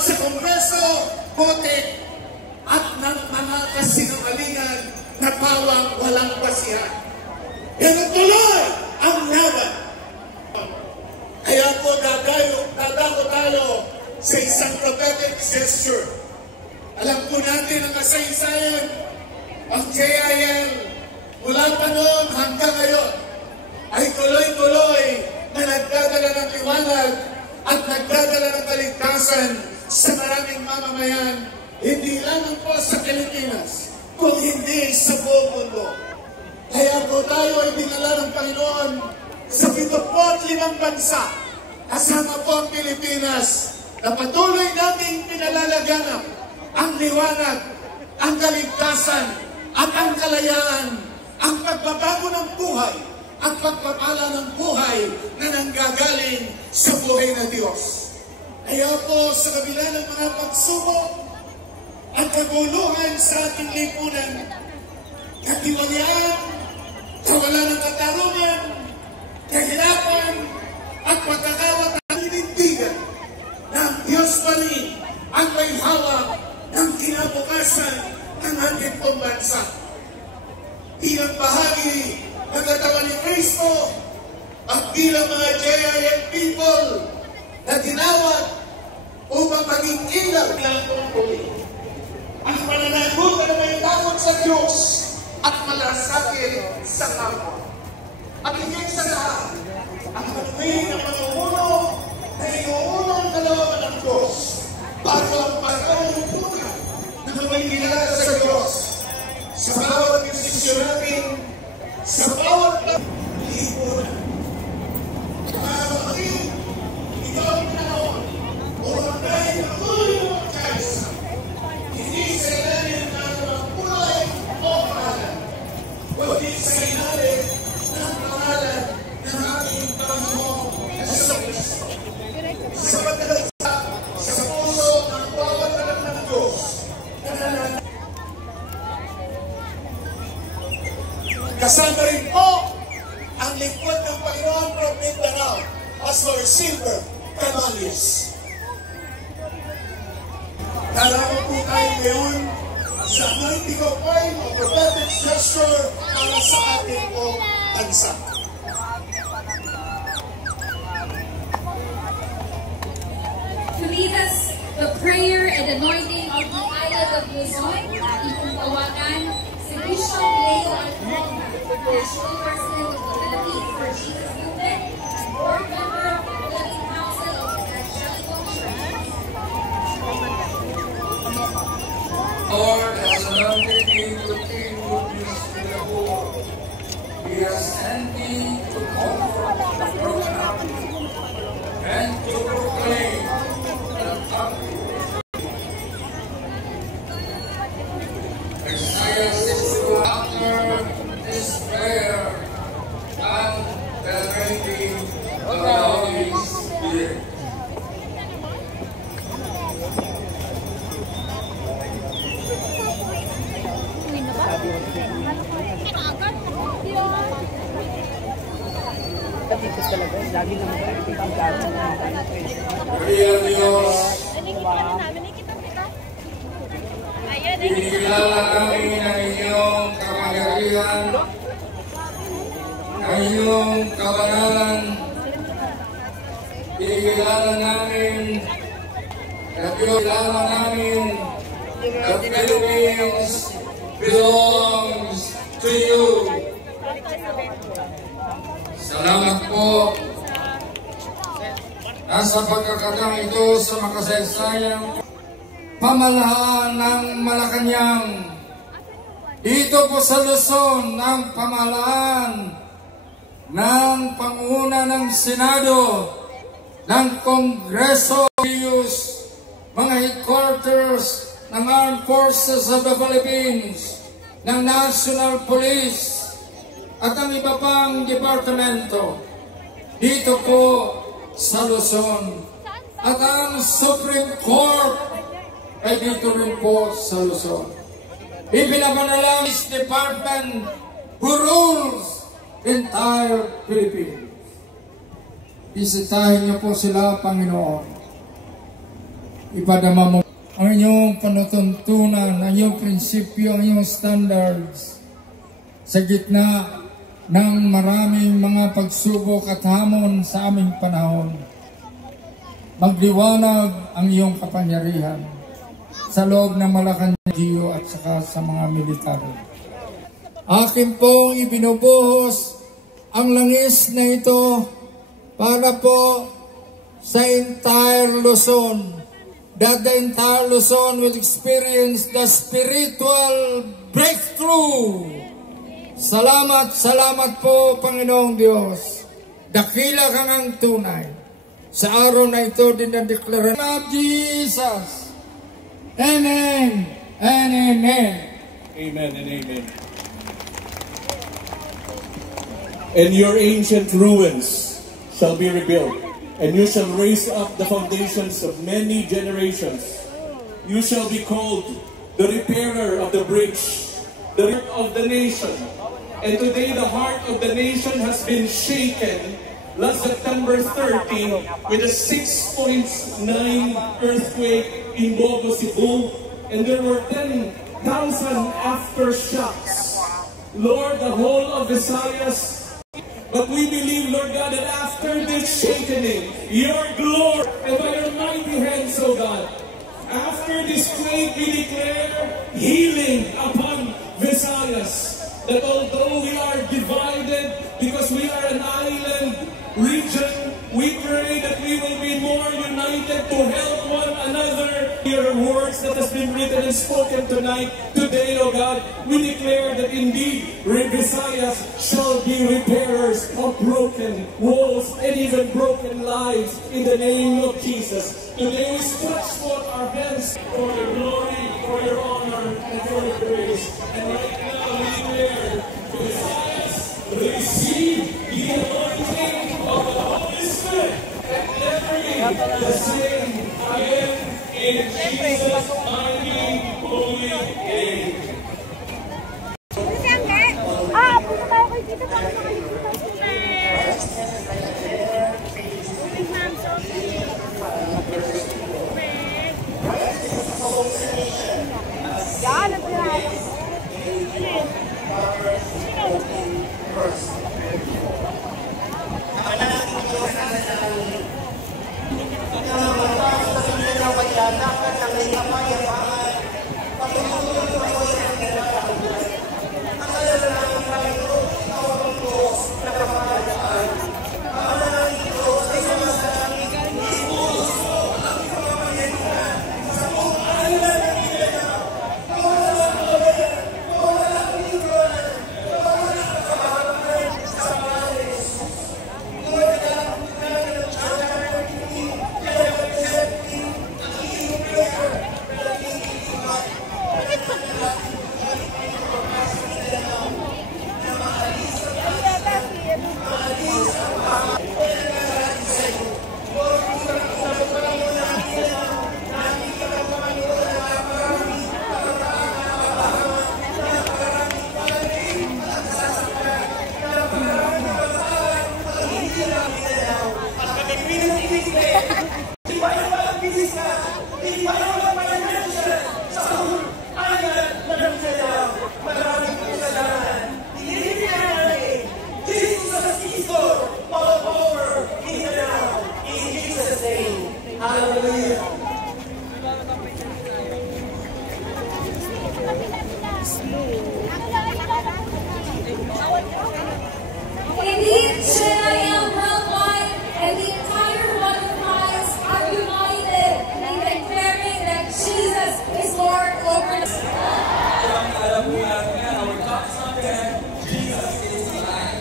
sa Kongreso, bote at ng mga kasinungalingan na pawang walang basihan. Pero tuloy ang laban. Kaya po dadako tayo sa isang prophetic gesture. Alam po natin ang kasaysayan ang JIL mula pa noon hanggang ngayon ay tuloy-tuloy na nagdadala ng liwanag at nagdadala ng kaligtasan sa maraming mamamayan, hindi lamang po sa Pilipinas, kung hindi sa buong mundo. Kaya po tayo ay dinala ng Panginoon sa 75 bansa, kasama po ang Pilipinas, na patuloy nating pinalalaganap ang liwanag, ang kaligtasan, at ang kalayaan, ang pagbabago ng buhay, at pagpapala ng buhay na nanggagaling sa buhay na Diyos. Kaya po sa kabila ng mga pagsubok at kaguluhan sa ating lipunan, katiwalian, kawalan ng katarungan, kahirapan, at pagkakawat ng inindigan ng Diyos pa rin ang may hawak ng kinabukasan ng ating pambansa. Bilang bahagi ng katawan ni Kristo at bilang mga JIL people na tinawag upang maging ilaw ng tungkoli. Ang pananagutan na may takot sa Diyos at malasakit sa kapwa. At higit sa lahat, ang patuloy ng pangumuno na inuuno ang kalawakan ng Diyos bago ang pagkakutunan na may kilala sa Diyos sa bawat desisyon natin, sa bawat lipunan. Mga kapatid, ito ang panahon upang tayo patuloy ng magkaisa. Hindi sa ilalim ng mga kulay o pangalan, kundi sa ilalim ng pangalan ng ating Panginoon sa Kristo. Sa pagkakalasa sa puso ng bawat anak ng Diyos na nananalig. Kasama rin po ang lingkod ng Panginoon from Mindanao, Pastor Silver Canales. Darama po tayo ngayon sa anointing of oil o prophetic gesture para sa ating pong bansa. To lead us the prayer and anointing of the island of Luzon, itong tawagan si Bishop Leo Alcona, National President of the Philippines for Jesus Movement, and Board Member of the Philippine Council of Evangelical Churches. Lord has anointed me to bring good news to the poor. He has sent me to comfort the brokenhearted and to proclaim the happy. Isaiah 62 after this prayer and the anointing of the Holy Spirit. Dito talaga, lagi naman tayo ang gano'n ng mga Maria Dios, inikilala namin ang iyong kapangyarihan, ang iyong kabanalan. Inikilala namin at inikilala namin that the Philippines belongs to you. Salamat po nasa pagkakataong ito sa makasaysayang pamahalaan ng Malacanang. Dito po sa Luzon ng pamahalaan ng panguna ng Senado, ng Kongreso, mga headquarters ng Armed Forces of the Philippines, ng National Police, at ang iba pang departamento dito po sa Luzon. At ang Supreme Court ay dito rin po sa Luzon. Ibinabanala this department who rules entire Philippines. Bisitahin niyo po sila, Panginoon. ipadama mo ang inyong panutuntunan, ang inyong prinsipyo, ang inyong standards sa gitna ng maraming mga pagsubok at hamon sa aming panahon. Magdiwanag ang iyong kapangyarihan sa loob ng Malacanang at saka sa mga militar. Akin pong ibinubuhos ang langis na ito para po sa entire Luzon, that the entire Luzon will experience the spiritual breakthrough. Salamat, salamat po, Panginoong Diyos. Dakila kang ang tunay. Sa araw na ito, dinadeklara ng Jesus. Amen and amen. Amen and amen. And your ancient ruins shall be rebuilt, and you shall raise up the foundations of many generations. You shall be called the repairer of the breach, the heart of the nation. And today the heart of the nation has been shaken last September 30 with a 6.9 earthquake in Bogo, Cebu, and there were 10,000 aftershocks. Lord, the whole of Visayas. But we believe, Lord God, that after this shakening, your glory, and by your mighty hands, O God, after this quake, we declare healing upon Visayas. That although we are divided, because we are an island region, we pray that we will be more united to help one another. Your words that has been written and spoken tonight, today, O God, we declare that indeed Visayas shall be repairers of broken walls and even broken lives in the name of Jesus. Today we stretch forth our hands for your glory, for your honor, and for your grace. And right now we declare Visayas receive the anointing of the Holy Spirit and never be the same again in Jesus' mighty holy name. Punta tayo kayo dito para makalimutan ko. Ma'am, sorry. Yan, nagpirahan. Indeed, Chennai worldwide and the entire butterflies are united in declaring that Jesus is Lord over the Our God is not dead, Jesus is alive.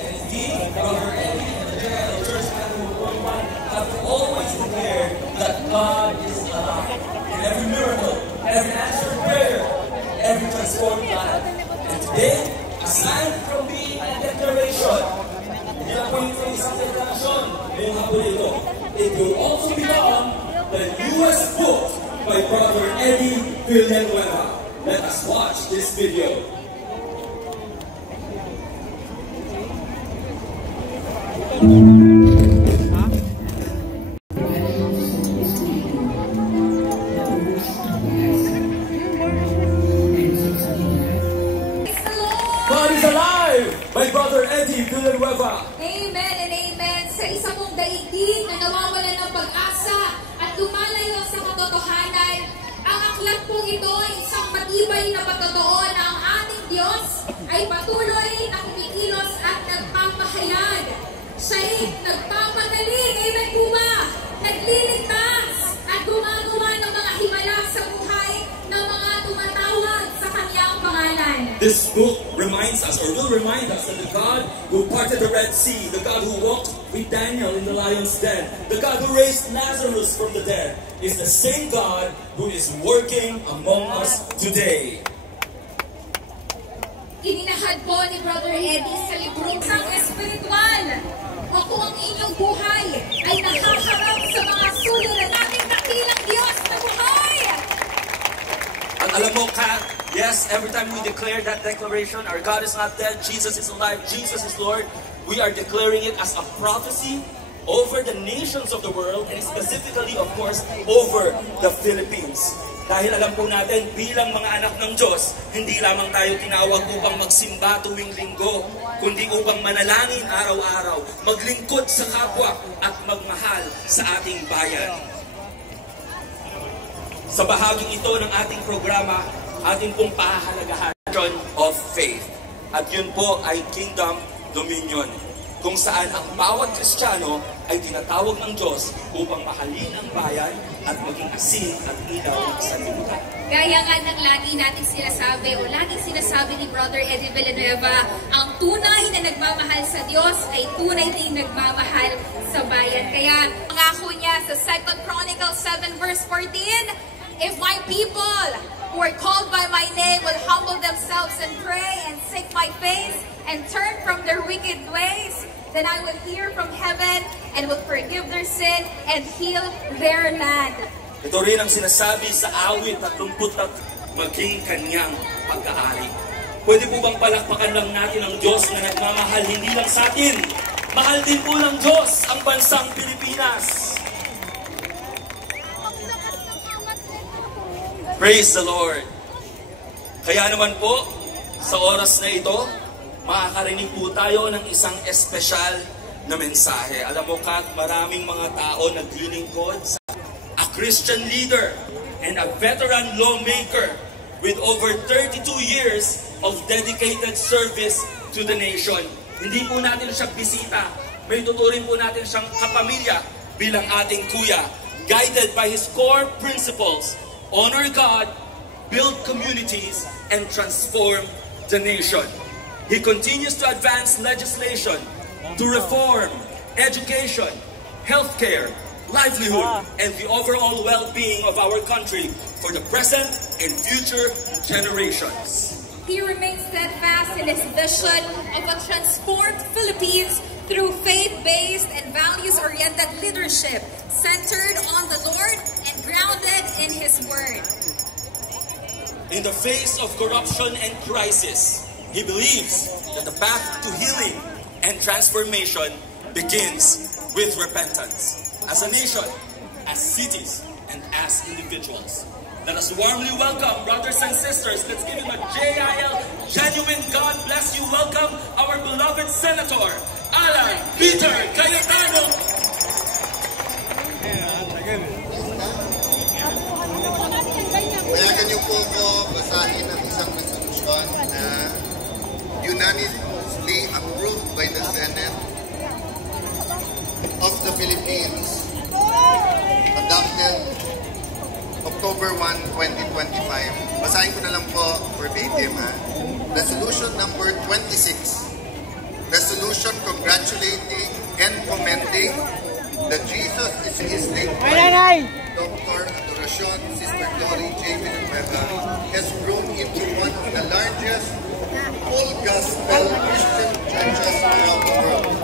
And indeed, Brother Eddie and the General Church Family Worldwide have always declared that God is alive. In every miracle, every answered prayer, every transformed life. And today, aside from being a declaration, it will also become the newest book by Brother Eddie Villanueva. Let us watch this video. City, Villanueva. Amen and amen. Sa isa mong daigdig na nawawalan ng pag-asa at lumalayo sa katotohanan, ang aklat pong ito ay isang matibay na patotoo na ang ating Diyos ay patuloy na kumikilos at nagpapahayag. Siya'y nagpapagaling, amen po ba? Nagliligtas at gumagawa ng mga himala sa buhay ng mga tumatawag sa kanyang pangalan. This book reminds us, or will remind us, that the God who parted the Red Sea, the God who walked with Daniel in the lion's den, the God who raised Lazarus from the dead, is the same God who is working among us today. Ininahad po ni Brother Eddie sa librong ng espiritual. O kung ang inyong buhay ay nakaharap sa mga sulong na nating dakilang Diyos na buhay. At alam mo, Kat, yes, every time we declare that declaration, our God is not dead, Jesus is alive, Jesus is Lord, we are declaring it as a prophecy over the nations of the world, and specifically, of course, over the Philippines. Dahil alam po natin, bilang mga anak ng Diyos, hindi lamang tayo tinawag upang magsimba tuwing linggo, kundi upang manalangin araw-araw, maglingkod sa kapwa, at magmahal sa ating bayan. Sa bahaging ito ng ating programa, ating pong pahahalagahan of faith. At yun po ay Kingdom Dominion, kung saan ang bawat Kristiyano ay tinatawag ng Diyos upang mahalin ang bayan at maging asin at ilaw ng sanlibutan. Gaya nga ng lagi nating sinasabi o laging sinasabi ni Brother Eddie Villanueva, ang tunay na nagmamahal sa Diyos ay tunay din nagmamahal sa bayan. Kaya pangako niya sa 2 Chronicles 7 verse 14, if my people who are called by my name will humble themselves and pray and seek my face and turn from their wicked ways, then I will hear from heaven and will forgive their sin and heal their land. Ito rin ang sinasabi sa awit 30 maging kanyang pag-aari. Pwede po bang palakpakan lang natin ang Diyos na nagmamahal hindi lang sa atin? Mahal din po ng Diyos ang bansang Pilipinas. Praise the Lord. Kaya naman po, sa oras na ito, makakarinig po tayo ng isang espesyal na mensahe. Alam mo, Kat, maraming mga tao naglilingkod sa a Christian leader and a veteran lawmaker with over 32 years of dedicated service to the nation. Hindi po natin siya bisita. May tuturin po natin siyang kapamilya bilang ating kuya, guided by his core principles: honor God, build communities, and transform the nation. He continues to advance legislation to reform education, healthcare, livelihood, and the overall well-being of our country for the present and future generations. He remains steadfast in his vision of a transformed Philippines through faith-based and values-oriented leadership centered on the Lord and grounded in His Word. In the face of corruption and crisis, he believes that the path to healing and transformation begins with repentance. As a nation, as cities, and as individuals. Let us warmly welcome, brothers and sisters, let's give him a JIL, genuine God bless you welcome, our beloved Senator, Alan Peter Cayetano. Payagan niyo po ako basahin ang isang resolusyon na unanimously approved by the Senate of the Philippines, adopted October 1, 2025. Basahin ko na lang po verbatim, ha. Resolution number 26. Resolution congratulating and commending that Jesus is his late wife, Dr. Adoracion Sister Glory J. Villanueva, has grown into one of the largest full gospel Christian churches around the world.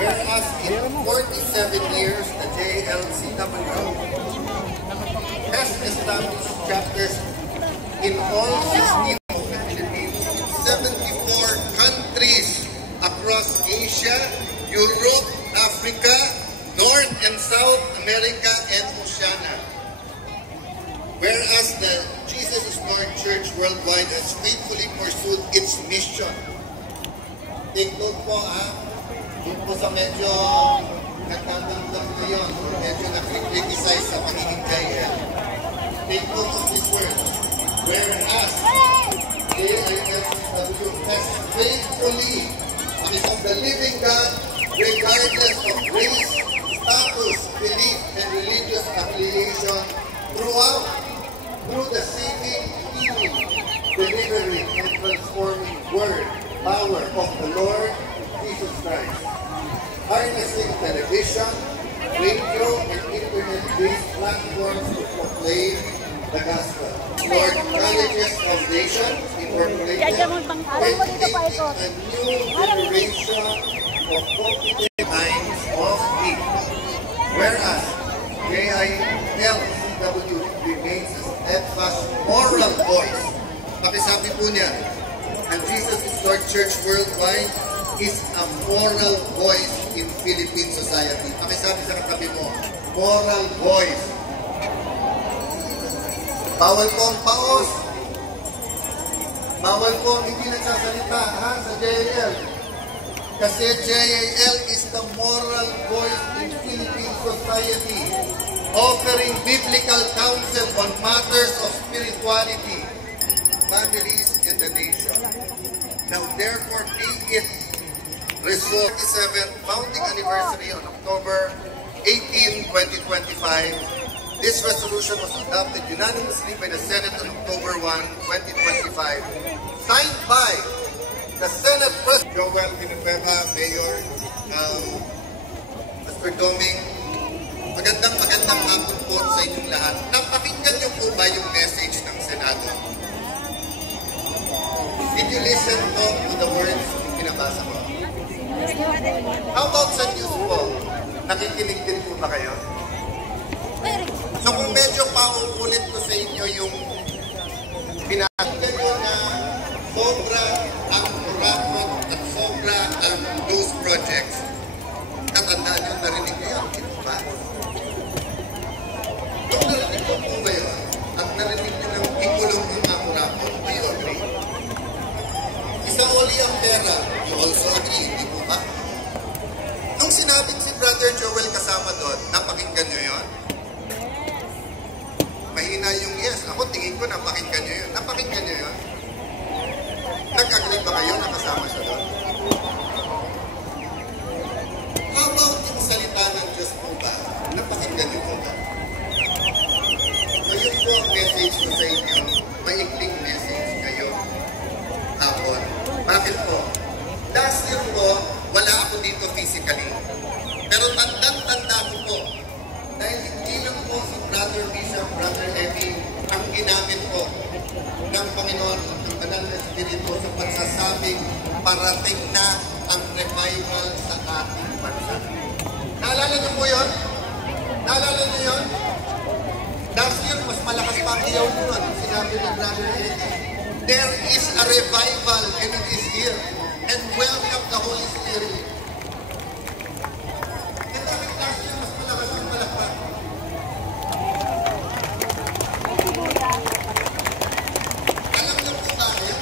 Whereas in 47 years, the JLCW has established chapters in all 16 of the Philippines, in 74 countries across Asia, Europe, Africa, North and South America, and Oceania. Whereas the Jesus is Lord Church worldwide has faithfully pursued its mission Take note po ha. Doon po sa medyo nagtandang ngayon, medyo nakikriticize sa pagiging JL. Take note of this word. Whereas JISW has faithfully is the living God regardless of race, status, belief, and religious affiliation through the saving, healing, delivering, and transforming word, power of the Lord Jesus Christ. Harnessing television, radio, and internet-based platforms to proclaim the gospel. Lord Colleges Foundation incorporated a new generation of competent minds of people. Whereas JILCW remains a steadfast moral voice. Pakisabi po niya, and Jesus is Lord Church Worldwide is a moral voice in Philippine society. Pakisabi sa katabi mo, moral voice. Bawal po ang paos. Bawal po ang hindi nagsasalita sa JAL. Kasi JAL is the moral voice in Philippine society, offering biblical counsel on matters of spirituality, families, and the nation. Now therefore be it resolved 37th founding anniversary on October 18, 2025. This resolution was adopted unanimously by the Senate on October 1, 2025. Signed by the Senate President Joel Villanueva, Mayor Mr. Doming. Magandang hapon po sa inyong lahat. Napakinggan niyo po ba yung message ng Senado? Did you listen to the words yung pinabasa ko? How about sa news po? Nakikinig din po ba kayo? So kung medyo pauulit ko sa inyo yung pinakinggan nyo na sobra ang corruption at sobra ang those projects, natandaan nyo, narinig nyo yun, ito ba? Kung narinig ko po ba yun, at narinig nyo ng ikulong yung mga corruption, do you agree? Isang uli ang pera, you also agree, hindi po ba? Nung sinabing si Brother Joel kasama doon, napakinggan nyo yun? Mahina yung yes. Ako tingin ko napakinggan nyo yun. Napakinggan nyo yun? Nag-agree ba kayo na kasama siya doon? How about yung salita ng Diyos po ba? Napakinggan nyo po ba? So yun po ang message ko sa inyo. Maikling message kayo. Hapon. Bakit po? Last year po, wala ako dito physically. Pero tandang-tanda ko po. Dahil hindi lang po si Brother Bishop, Brother Eddie, ang ginamit po ng Panginoon at ng Banal na Espiritu sa pagsasabing parating na ang revival sa ating bansa. Naalala niyo po yun? Naalala niyo yun? Last year, mas malakas pa ang iyaw nun. Sinabi ni Brother Eddie, there is a revival and it is here. And welcome the Holy Spirit. And bakit last year, mas malakas ang palakpak? Alam niyo po bakit?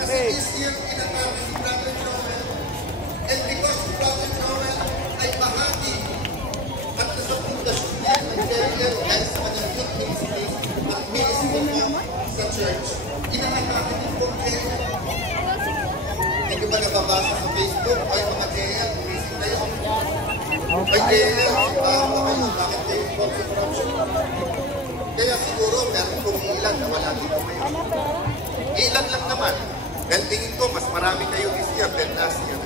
Kasi this year, inatake si Brother Joel. And because si Brother Joel ay bahagi at nasa pundasyon niya ng JL dahil sa kanyang youth ministries at ministry sa church, inatake din po JL. Hindi ba nababasa sa Facebook ay mga JL, bumising kayo. Ay JL, bakit kayo involved sa corruption? Kaya siguro meron kong ilan na wala dito ngayon. Ilan lang naman. Dahil tingin ko, mas marami kayo this year than last year.